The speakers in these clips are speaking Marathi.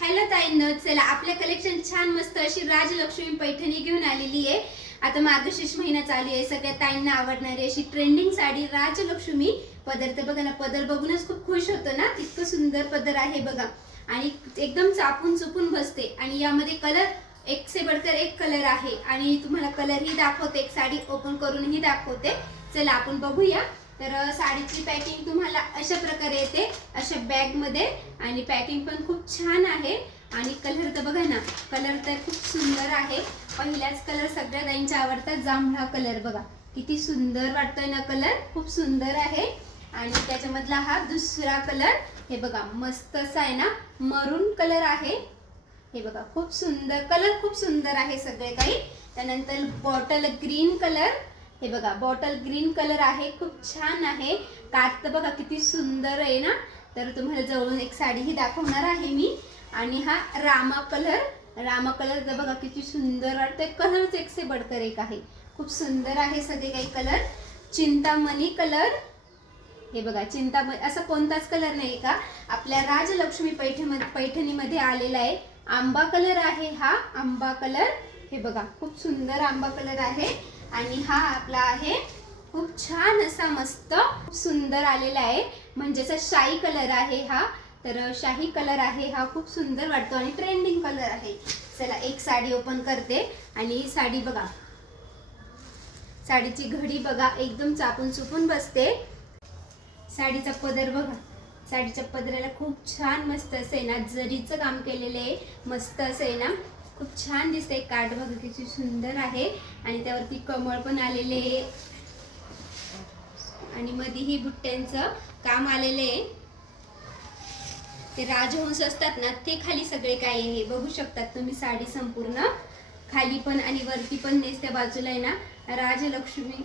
हॅलो ताईंनो चला. आपल्या कलेक्शन छान मस्त अशी राजलक्ष्मी पैठणी घेऊन आलेली आहे. आता मार्गशीर्ष महिना चालू आहे. सगळ्या ताईंना आवडणारी अशी ट्रेंडिंग साडी राजलक्ष्मी पदर. तर बघा ना पदर बघूनच खूप खुश होतो ना? तितकं सुंदर पदर आहे बघा. आणि एकदम चापून चुपून बसते. आणि यामध्ये कलर एक से बडकर एक कलर आहे. आणि तुम्हाला कलरही दाखवते. एक साडी ओपन करूनही दाखवते. चला आपण बघूया. तर साडीची पॅकिंग तुम्हाला अशा प्रकारे येते. अशा बॅगमध्ये आणि पॅकिंग पण खूप छान आहे. आणि कलर तर बघा ना कलर तर खूप सुंदर आहे. पहिलाच कलर सगळ्या ताईंच्या आवडतात. जांभळा कलर बघा. किती सुंदर वाटतोय ना कलर खूप सुंदर आहे. आणि त्याच्यामधला हा दुसरा कलर हे बघा मस्त असा आहे ना मरून कलर आहे. हे बघा खूप सुंदर कलर खूप सुंदर आहे सगळे काही. त्यानंतर बॉटल ग्रीन कलर हे बघा बॉटल ग्रीन कलर आहे खूप छान आहे. काठ तर बघा किती सुंदर आहे ना? तर तुम्हाला जवळून एक साडीही दाखवणार आहे मी. आणि हा रामा कलर रामा कलर तर बघा किती सुंदर वाटतंय. कलरच एक से बडकर एक आहे. खूप सुंदर आहे सगळे काही कलर चिंतामणी कलर हे बघा चिंतामणी असा कोणताच कलर नाही का? आपल्या राजलक्ष्मी पैठणी पैठणीमध्ये आलेला आहे. आंबा कलर आहे हा आंबा कलर हे बघा खूप सुंदर आंबा कलर आहे. आणि हा आपला आहे खूप छान असा मस्त खूप सुंदर आलेला आहे. म्हणजे असा शाही कलर आहे हा. तर शाही कलर आहे हा खूप सुंदर वाटतो आणि ट्रेंडिंग कलर आहे. चला एक साडी ओपन करते आणि ही साडी बघा. साडीची घडी बघा एकदम चापून चुपून बसते. साडीचा पदर बघा. साडीच्या पदराला खूप छान मस्त असे ना जरीचं काम केलेलं आहे मस्त असे ना. खूप छान दिसतंय. काठ बघा किती सुंदर आहे. आणि त्यावरती कमळ पण आलेले आहे. आणि मध्येही बुट्ट्यांचं काम आलेलं आहे. ते राजहंस असतात ना ते खाली सगळे काय आहे बघू शकतात तुम्ही. साडी संपूर्ण खाली पण आणि वरती पण नेसत्या बाजूला आहे ना. राजलक्ष्मी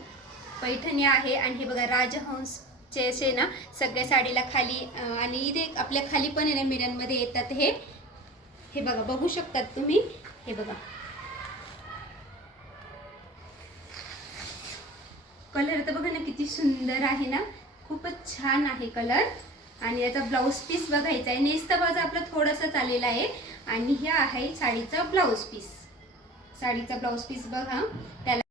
पैठणी आहे. आणि हे बघा राजहंस चे असे ना सगळ्या साडीला खाली आणि इथे आपल्या खाली पण आहे ना मिररमध्ये येतात हे. हे बघा बघू शकतात तुम्ही. हे बघा. कलर तर बघा ना किती सुंदर आहे ना? खूपच छान आहे कलर आणि याचा ब्लाऊज पीस बघायचा आहे. नेसता बाजा आपला थोडासा चाललेला आहे. आणि हे आहे साडीचा ब्लाऊज पीस साडीचा ब्लाऊज पीस बघा. त्याला